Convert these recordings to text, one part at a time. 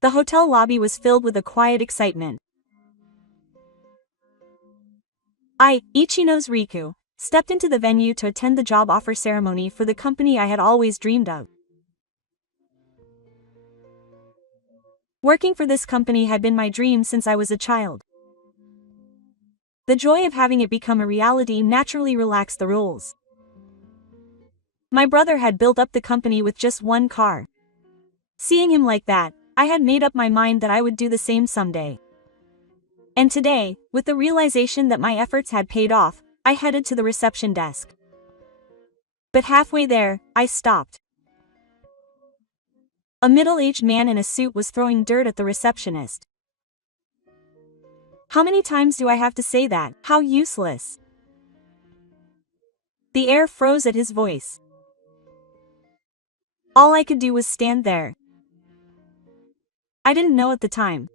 The hotel lobby was filled with a quiet excitement. I, Ichino's Riku, stepped into the venue to attend the job offer ceremony for the company I had always dreamed of. Working for this company had been my dream since I was a child. The joy of having it become a reality naturally relaxed the rules. My brother had built up the company with just one car. Seeing him like that, I had made up my mind that I would do the same someday. And today, with the realization that my efforts had paid off, I headed to the reception desk. But halfway there, I stopped. A middle-aged man in a suit was throwing dirt at the receptionist. How many times do I have to say that? How useless. The air froze at his voice. All I could do was stand there. I didn't know at the time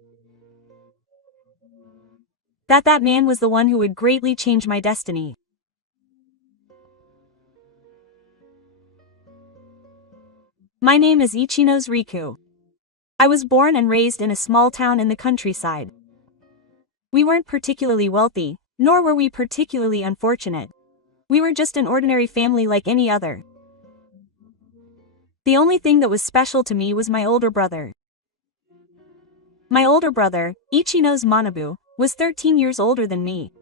that man was the one who would greatly change my destiny. My name is Ichino's Riku. I was born and raised in a small town in the countryside. We weren't particularly wealthy, nor were we particularly unfortunate. We were just an ordinary family like any other. The only thing that was special to me was my older brother. My older brother, Ichino's Manabu, was 13 years older than me.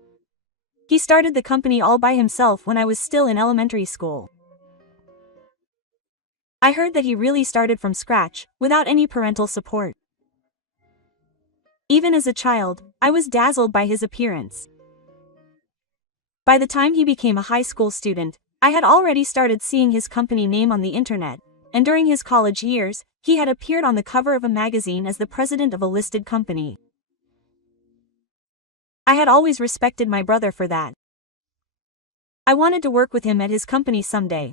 He started the company all by himself when I was still in elementary school. I heard that he really started from scratch, without any parental support. Even as a child, I was dazzled by his appearance. By the time he became a high school student, I had already started seeing his company name on the internet, and during his college years, he had appeared on the cover of a magazine as the president of a listed company. I had always respected my brother for that. I wanted to work with him at his company someday.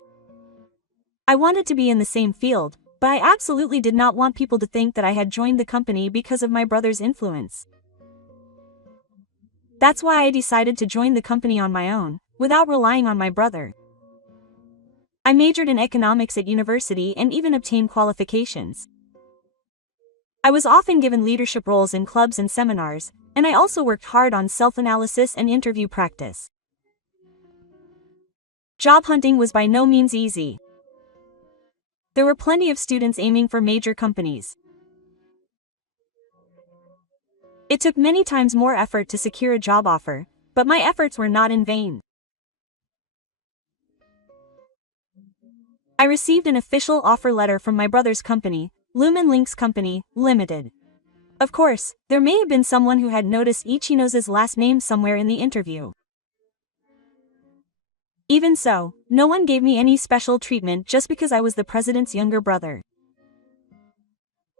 I wanted to be in the same field, but I absolutely did not want people to think that I had joined the company because of my brother's influence. That's why I decided to join the company on my own, without relying on my brother. I majored in economics at university and even obtained qualifications. I was often given leadership roles in clubs and seminars, and I also worked hard on self-analysis and interview practice. Job hunting was by no means easy. There were plenty of students aiming for major companies. It took many times more effort to secure a job offer, but my efforts were not in vain. I received an official offer letter from my brother's company, Lumen Links Company, Limited. Of course, there may have been someone who had noticed Ichino's last name somewhere in the interview. Even so, no one gave me any special treatment just because I was the president's younger brother.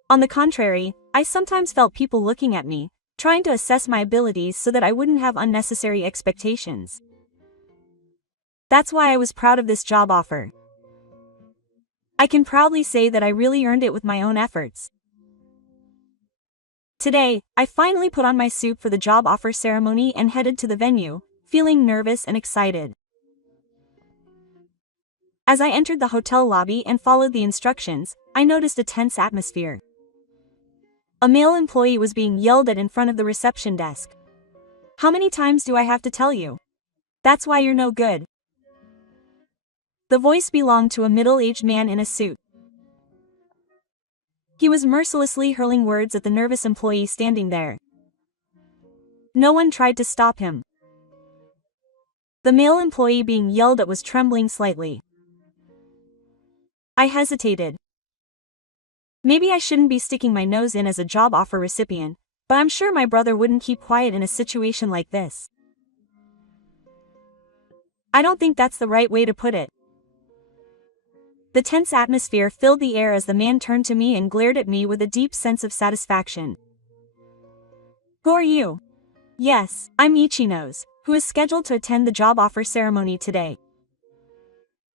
On the contrary, I sometimes felt people looking at me, trying to assess my abilities so that I wouldn't have unnecessary expectations. That's why I was proud of this job offer. I can proudly say that I really earned it with my own efforts. Today, I finally put on my suit for the job offer ceremony and headed to the venue, feeling nervous and excited. As I entered the hotel lobby and followed the instructions, I noticed a tense atmosphere. A male employee was being yelled at in front of the reception desk. How many times do I have to tell you? That's why you're no good. The voice belonged to a middle-aged man in a suit. He was mercilessly hurling words at the nervous employee standing there. No one tried to stop him. The male employee being yelled at was trembling slightly. I hesitated. Maybe I shouldn't be sticking my nose in as a job offer recipient, but I'm sure my brother wouldn't keep quiet in a situation like this. I don't think that's the right way to put it. The tense atmosphere filled the air as the man turned to me and glared at me with a deep sense of satisfaction. Who are you? Yes, I'm Ichino's, who is scheduled to attend the job offer ceremony today.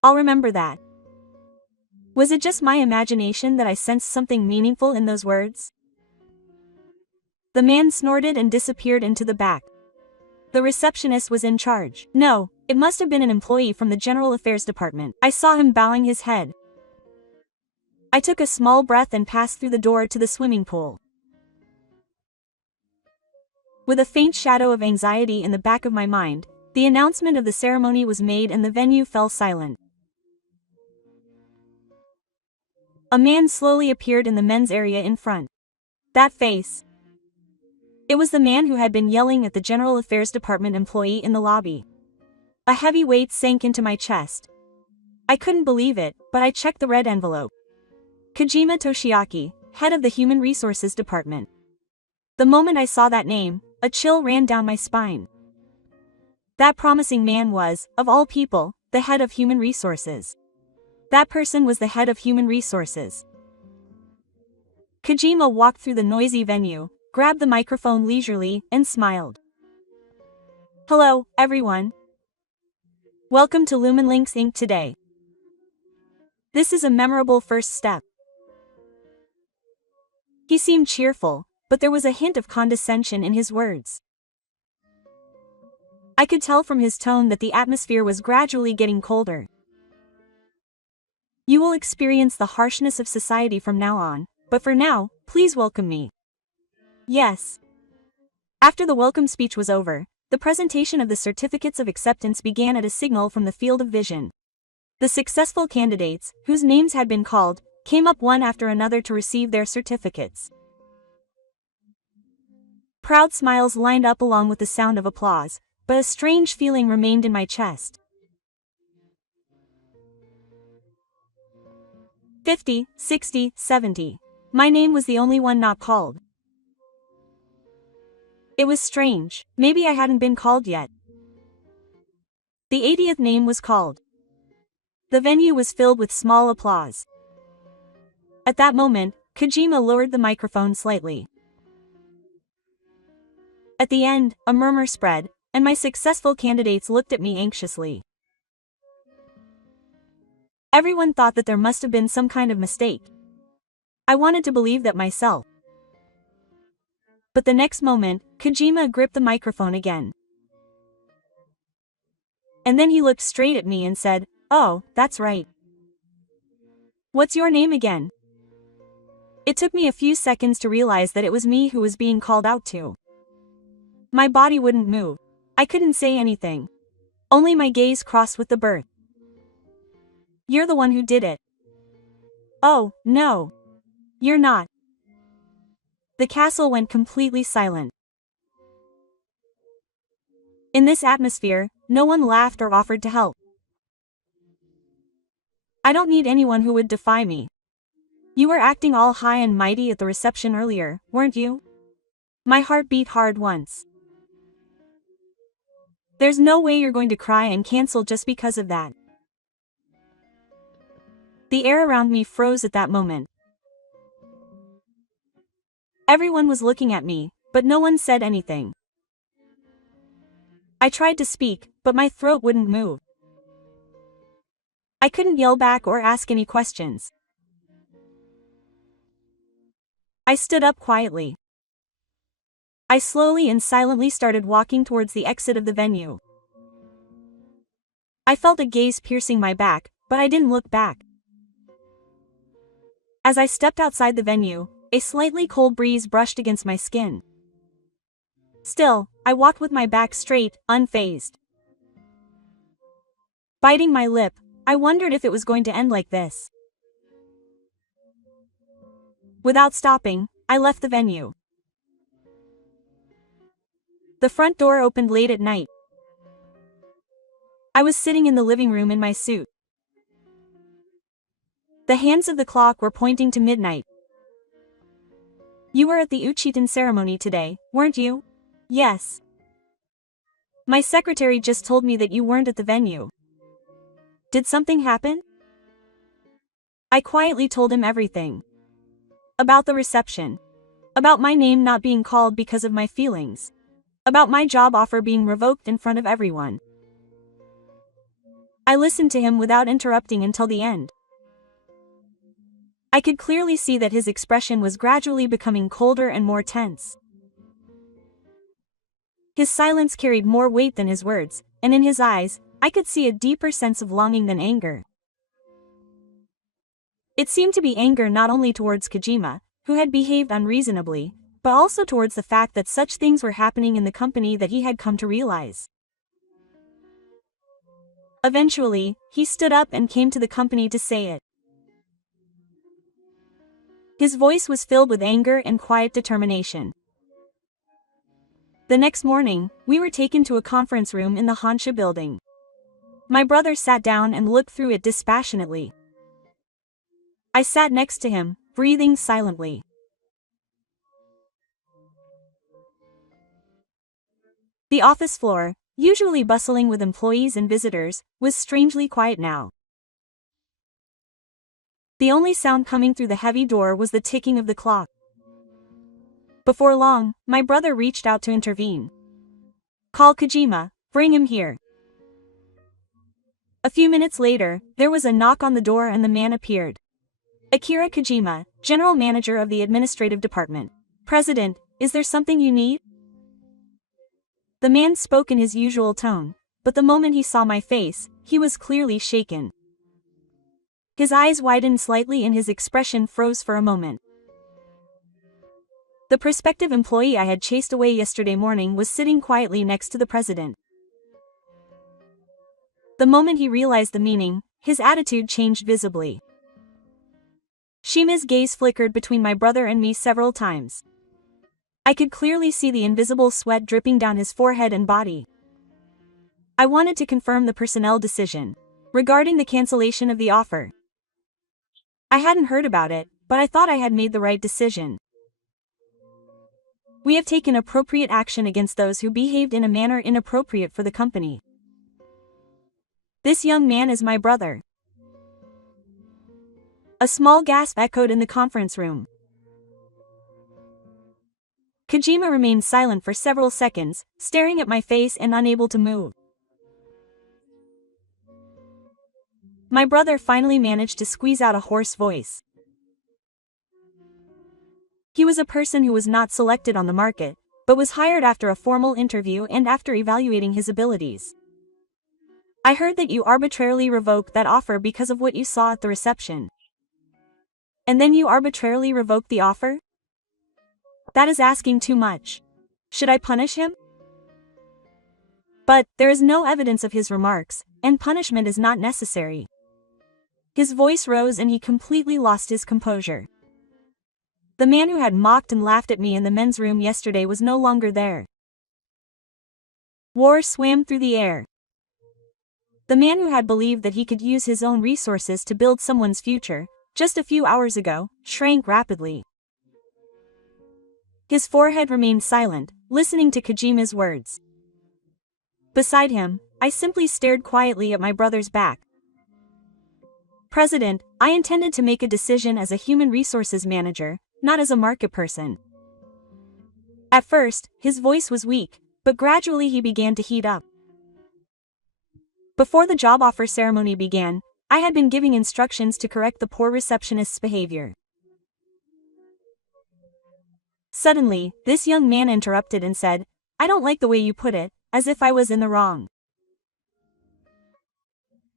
I'll remember that. Was it just my imagination that I sensed something meaningful in those words? The man snorted and disappeared into the back. The receptionist was in charge. No, it must have been an employee from the General Affairs Department. I saw him bowing his head. I took a small breath and passed through the door to the swimming pool. With a faint shadow of anxiety in the back of my mind, the announcement of the ceremony was made and the venue fell silent. A man slowly appeared in the men's area in front. That face. It was the man who had been yelling at the General Affairs Department employee in the lobby. A heavy weight sank into my chest. I couldn't believe it, but I checked the red envelope. Kojima Toshiaki, head of the Human Resources Department. The moment I saw that name, a chill ran down my spine. That promising man was, of all people, the head of Human Resources. That person was the head of Human Resources. Kojima walked through the noisy venue, grabbed the microphone leisurely, and smiled. Hello, everyone. Welcome to LumenLinks Inc. today. This is a memorable first step. He seemed cheerful, but there was a hint of condescension in his words. I could tell from his tone that the atmosphere was gradually getting colder. You will experience the harshness of society from now on, but for now, please welcome me. Yes. After the welcome speech was over, the presentation of the certificates of acceptance began at a signal from the field of vision. The successful candidates, whose names had been called, came up one after another to receive their certificates. Proud smiles lined up along with the sound of applause, but a strange feeling remained in my chest. 50, 60, 70. My name was the only one not called. It was strange, maybe I hadn't been called yet. The 80th name was called. The venue was filled with small applause. At that moment, Kojima lowered the microphone slightly. At the end, a murmur spread, and my successful candidates looked at me anxiously. Everyone thought that there must have been some kind of mistake. I wanted to believe that myself. But the next moment, Kojima gripped the microphone again. And then he looked straight at me and said, "Oh, that's right. What's your name again?" It took me a few seconds to realize that it was me who was being called out to. My body wouldn't move. I couldn't say anything. Only my gaze crossed with the birth. "You're the one who did it." "Oh, no. You're not." The castle went completely silent. In this atmosphere, no one laughed or offered to help. I don't need anyone who would defy me. You were acting all high and mighty at the reception earlier, weren't you? My heart beat hard once. There's no way you're going to cry and cancel just because of that. The air around me froze at that moment. Everyone was looking at me, but no one said anything. I tried to speak, but my throat wouldn't move. I couldn't yell back or ask any questions. I stood up quietly. I slowly and silently started walking towards the exit of the venue. I felt a gaze piercing my back, but I didn't look back. As I stepped outside the venue, a slightly cold breeze brushed against my skin. Still, I walked with my back straight, unfazed. Biting my lip, I wondered if it was going to end like this. Without stopping, I left the venue. The front door opened late at night. I was sitting in the living room in my suit. The hands of the clock were pointing to midnight. You were at the Uchitan ceremony today, weren't you? Yes. My secretary just told me that you weren't at the venue. Did something happen? I quietly told him everything. About the reception. About my name not being called because of my feelings. About my job offer being revoked in front of everyone. I listened to him without interrupting until the end. I could clearly see that his expression was gradually becoming colder and more tense. His silence carried more weight than his words, and in his eyes, I could see a deeper sense of longing than anger. It seemed to be anger not only towards Kojima, who had behaved unreasonably, but also towards the fact that such things were happening in the company that he had come to realize. Eventually, he stood up and came to the company to say it. His voice was filled with anger and quiet determination. The next morning, we were taken to a conference room in the Hansha building. My brother sat down and looked through it dispassionately. I sat next to him, breathing silently. The office floor, usually bustling with employees and visitors, was strangely quiet now. The only sound coming through the heavy door was the ticking of the clock. Before long, my brother reached out to intervene. "Call Kojima, bring him here." A few minutes later, there was a knock on the door and the man appeared. Akira Kojima, General Manager of the Administrative Department. "President, is there something you need?" The man spoke in his usual tone, but the moment he saw my face, he was clearly shaken. His eyes widened slightly and his expression froze for a moment. The prospective employee I had chased away yesterday morning was sitting quietly next to the president. The moment he realized the meaning, his attitude changed visibly. Shima's gaze flickered between my brother and me several times. I could clearly see the invisible sweat dripping down his forehead and body. I wanted to confirm the personnel decision regarding the cancellation of the offer. I hadn't heard about it, but I thought I had made the right decision. We have taken appropriate action against those who behaved in a manner inappropriate for the company. This young man is my brother. A small gasp echoed in the conference room. Kojima remained silent for several seconds, staring at my face and unable to move. My brother finally managed to squeeze out a hoarse voice. He was a person who was not selected on the market, but was hired after a formal interview and after evaluating his abilities. "I heard that you arbitrarily revoked that offer because of what you saw at the reception. And then you arbitrarily revoked the offer? That is asking too much. Should I punish him?" But there is no evidence of his remarks, and punishment is not necessary. His voice rose and he completely lost his composure. The man who had mocked and laughed at me in the men's room yesterday was no longer there. War swam through the air. The man who had believed that he could use his own resources to build someone's future, just a few hours ago, shrank rapidly. His forehead remained silent, listening to Kojima's words. Beside him, I simply stared quietly at my brother's back. "President, I intended to make a decision as a human resources manager, not as a market person." At first, his voice was weak, but gradually he began to heat up. Before the job offer ceremony began, I had been giving instructions to correct the poor receptionist's behavior. Suddenly, this young man interrupted and said, "I don't like the way you put it," as if I was in the wrong.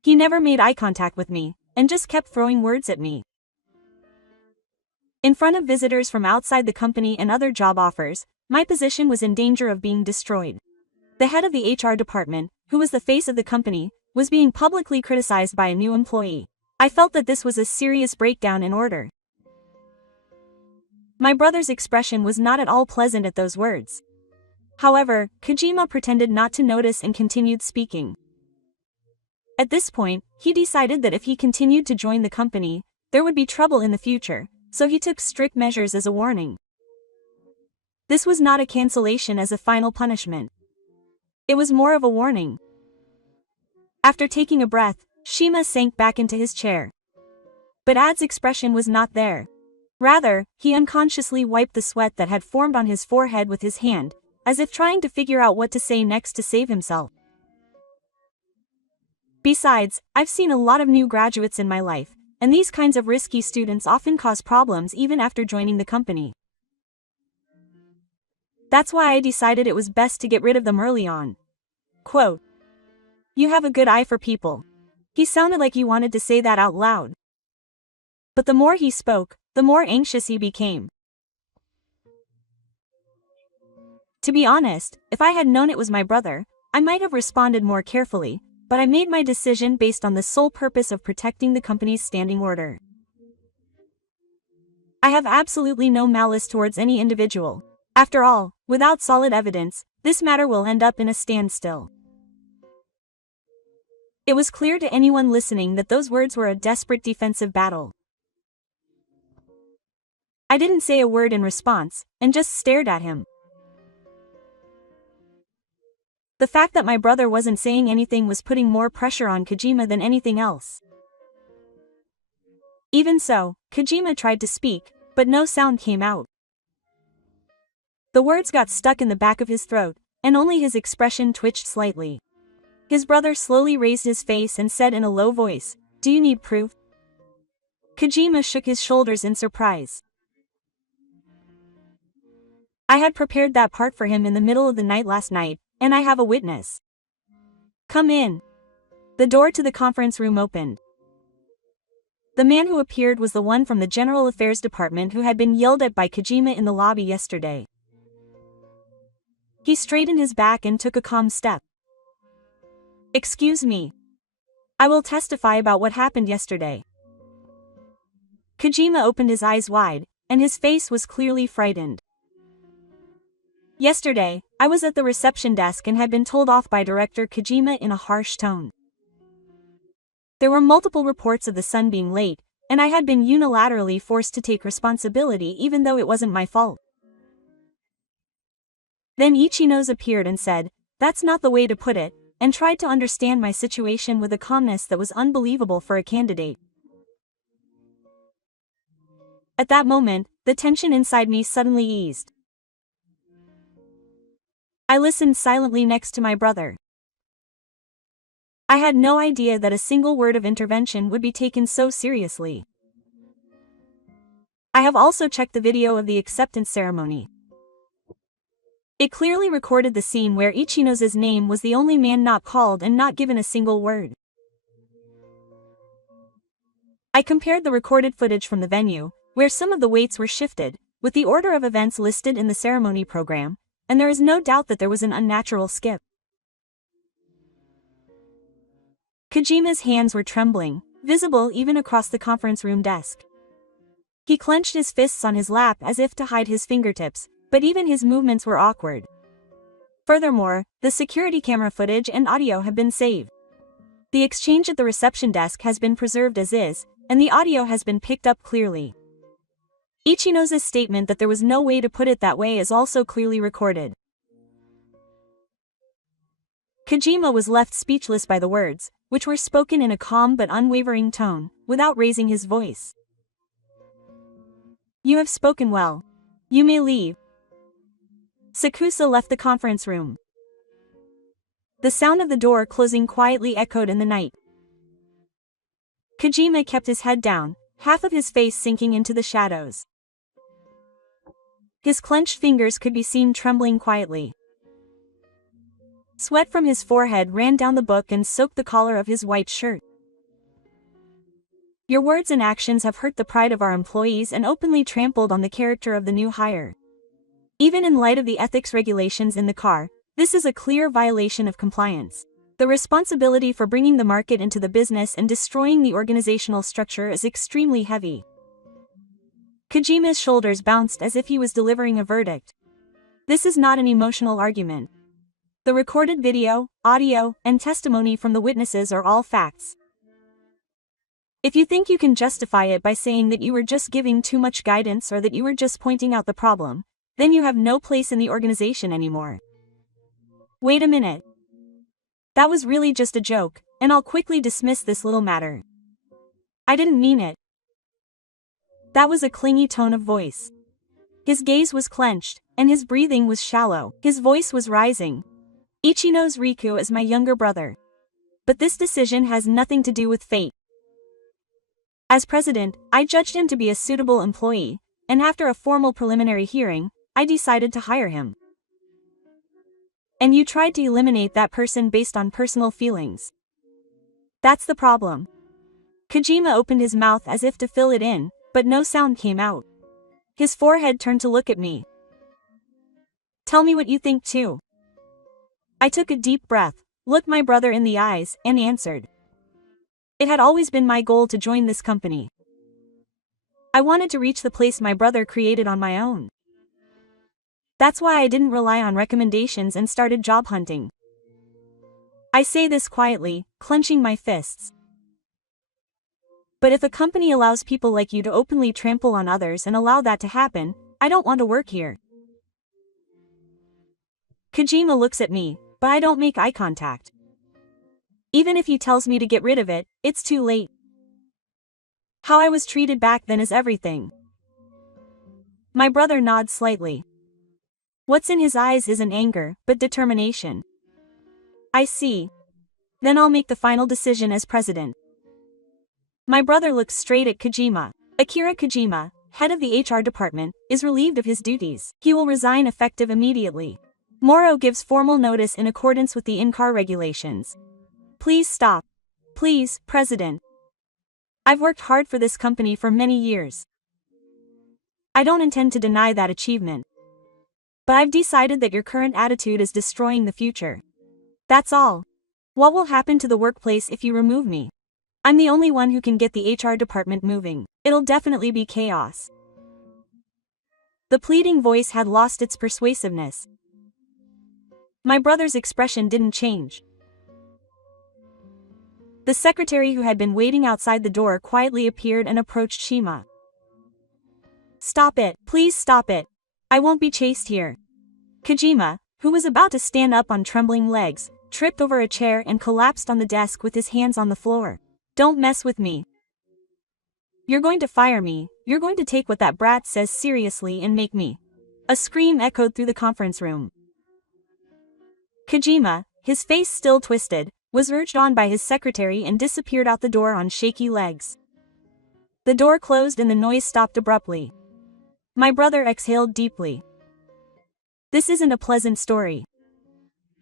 He never made eye contact with me, and just kept throwing words at me. In front of visitors from outside the company and other job offers, my position was in danger of being destroyed. The head of the HR department, who was the face of the company, was being publicly criticized by a new employee. I felt that this was a serious breakdown in order. My brother's expression was not at all pleasant at those words. However, Kojima pretended not to notice and continued speaking. At this point, he decided that if he continued to join the company, there would be trouble in the future, so he took strict measures as a warning. This was not a cancellation as a final punishment. It was more of a warning. After taking a breath, Shima sank back into his chair. But Ad's expression was not there. Rather, he unconsciously wiped the sweat that had formed on his forehead with his hand, as if trying to figure out what to say next to save himself. Besides, I've seen a lot of new graduates in my life, and these kinds of risky students often cause problems even after joining the company. That's why I decided it was best to get rid of them early on. Quote, "You have a good eye for people." He sounded like he wanted to say that out loud. But the more he spoke, the more anxious he became. To be honest, if I had known it was my brother, I might have responded more carefully, but I made my decision based on the sole purpose of protecting the company's standing order. I have absolutely no malice towards any individual. After all, without solid evidence, this matter will end up in a standstill. It was clear to anyone listening that those words were a desperate defensive battle. I didn't say a word in response, and just stared at him. The fact that my brother wasn't saying anything was putting more pressure on Kojima than anything else. Even so, Kojima tried to speak, but no sound came out. The words got stuck in the back of his throat, and only his expression twitched slightly. His brother slowly raised his face and said in a low voice, "Do you need proof?" Kojima shook his shoulders in surprise. I had prepared that part for him in the middle of the night last night, and I have a witness. Come in. The door to the conference room opened. The man who appeared was the one from the General Affairs Department who had been yelled at by Kojima in the lobby yesterday. He straightened his back and took a calm step. Excuse me. I will testify about what happened yesterday. Kojima opened his eyes wide, and his face was clearly frightened. Yesterday, I was at the reception desk and had been told off by Director Kojima in a harsh tone. There were multiple reports of the Sun being late, and I had been unilaterally forced to take responsibility even though it wasn't my fault. Then Ichino's appeared and said, "That's not the way to put it," and tried to understand my situation with a calmness that was unbelievable for a candidate. At that moment, the tension inside me suddenly eased. I listened silently next to my brother. I had no idea that a single word of intervention would be taken so seriously. I have also checked the video of the acceptance ceremony. It clearly recorded the scene where Ichino's name was the only man not called and not given a single word. I compared the recorded footage from the venue, where some of the weights were shifted, with the order of events listed in the ceremony program, and there is no doubt that there was an unnatural skip. Kojima's hands were trembling, visible even across the conference room desk. He clenched his fists on his lap as if to hide his fingertips, but even his movements were awkward. Furthermore, the security camera footage and audio have been saved. The exchange at the reception desk has been preserved as is, and the audio has been picked up clearly. Ichino's statement that there was no way to put it that way is also clearly recorded. Kojima was left speechless by the words, which were spoken in a calm but unwavering tone, without raising his voice. "You have spoken well. You may leave." Sakusa left the conference room. The sound of the door closing quietly echoed in the night. Kojima kept his head down, half of his face sinking into the shadows. His clenched fingers could be seen trembling quietly. Sweat from his forehead ran down the book and soaked the collar of his white shirt. "Your words and actions have hurt the pride of our employees and openly trampled on the character of the new hire. Even in light of the ethics regulations in the car, this is a clear violation of compliance. The responsibility for bringing the market into the business and destroying the organizational structure is extremely heavy." Kojima's shoulders bounced as if he was delivering a verdict. This is not an emotional argument. The recorded video, audio, and testimony from the witnesses are all facts. If you think you can justify it by saying that you were just giving too much guidance or that you were just pointing out the problem, then you have no place in the organization anymore. Wait a minute. That was really just a joke, and I'll quickly dismiss this little matter. I didn't mean it. That was a clingy tone of voice. His gaze was clenched, and his breathing was shallow. His voice was rising. "Ichino's Riku is my younger brother. But this decision has nothing to do with fate. As president, I judged him to be a suitable employee, and after a formal preliminary hearing, I decided to hire him. And you tried to eliminate that person based on personal feelings. That's the problem." Kojima opened his mouth as if to fill it in, but no sound came out. His forehead turned to look at me. Tell me what you think too. I took a deep breath, looked my brother in the eyes, and answered. It had always been my goal to join this company. I wanted to reach the place my brother created on my own. That's why I didn't rely on recommendations and started job hunting. I say this quietly, clenching my fists. But if a company allows people like you to openly trample on others and allow that to happen, I don't want to work here. Kojima looks at me, but I don't make eye contact. Even if he tells me to get rid of it, it's too late. How I was treated back then is everything. My brother nods slightly. What's in his eyes isn't anger, but determination. I see. Then I'll make the final decision as president. My brother looks straight at Kojima. Akira Kojima, head of the HR department, is relieved of his duties. He will resign effective immediately. Moro gives formal notice in accordance with the in-car regulations. Please stop. Please, President. I've worked hard for this company for many years. I don't intend to deny that achievement. But I've decided that your current attitude is destroying the future. That's all. What will happen to the workplace if you remove me? I'm the only one who can get the HR department moving. It'll definitely be chaos. The pleading voice had lost its persuasiveness. My brother's expression didn't change. The secretary who had been waiting outside the door quietly appeared and approached Shima. Stop it, please stop it. I won't be chased here. Kojima, who was about to stand up on trembling legs, tripped over a chair and collapsed on the desk with his hands on the floor. Don't mess with me. You're going to fire me, you're going to take what that brat says seriously and make me. A scream echoed through the conference room. Kojima, his face still twisted, was urged on by his secretary and disappeared out the door on shaky legs. The door closed and the noise stopped abruptly. My brother exhaled deeply. This isn't a pleasant story.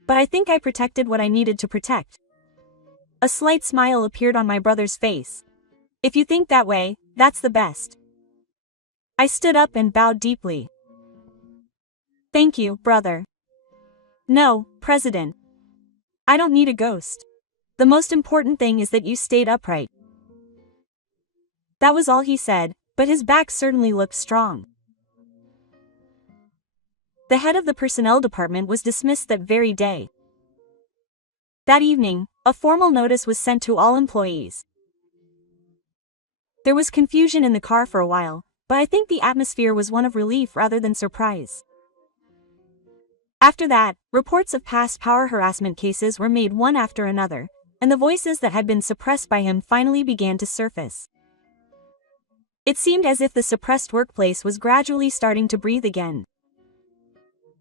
But I think I protected what I needed to protect. A slight smile appeared on my brother's face. If you think that way, that's the best. I stood up and bowed deeply. Thank you, brother. No, President. I don't need a ghost. The most important thing is that you stayed upright. That was all he said, but his back certainly looked strong. The head of the personnel department was dismissed that very day. That evening, a formal notice was sent to all employees. There was confusion in the car for a while, but I think the atmosphere was one of relief rather than surprise. After that, reports of past power harassment cases were made one after another, and the voices that had been suppressed by him finally began to surface. It seemed as if the suppressed workplace was gradually starting to breathe again.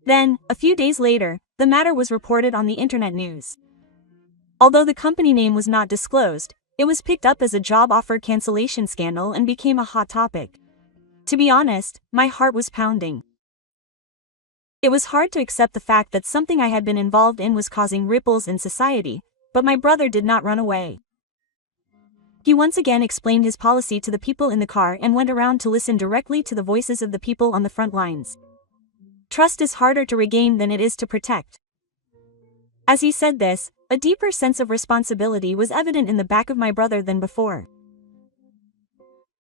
Then, a few days later, the matter was reported on the internet news. Although the company name was not disclosed, it was picked up as a job offer cancellation scandal and became a hot topic. To be honest, my heart was pounding. It was hard to accept the fact that something I had been involved in was causing ripples in society, but my brother did not run away. He once again explained his policy to the people in the car and went around to listen directly to the voices of the people on the front lines. Trust is harder to regain than it is to protect. As he said this, a deeper sense of responsibility was evident in the back of my brother than before.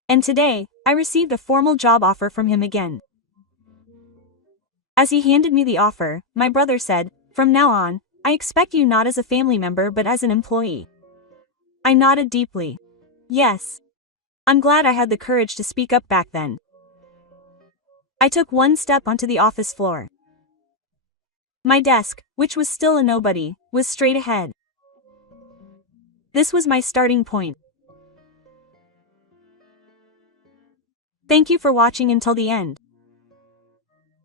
And today, I received a formal job offer from him again. As he handed me the offer, my brother said, "From now on, I expect you not as a family member but as an employee." I nodded deeply. Yes. I'm glad I had the courage to speak up back then. I took one step onto the office floor. My desk, which was still a nobody, was straight ahead. This was my starting point. Thank you for watching until the end.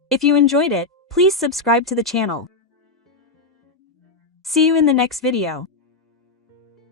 If you enjoyed it, please subscribe to the channel. See you in the next video.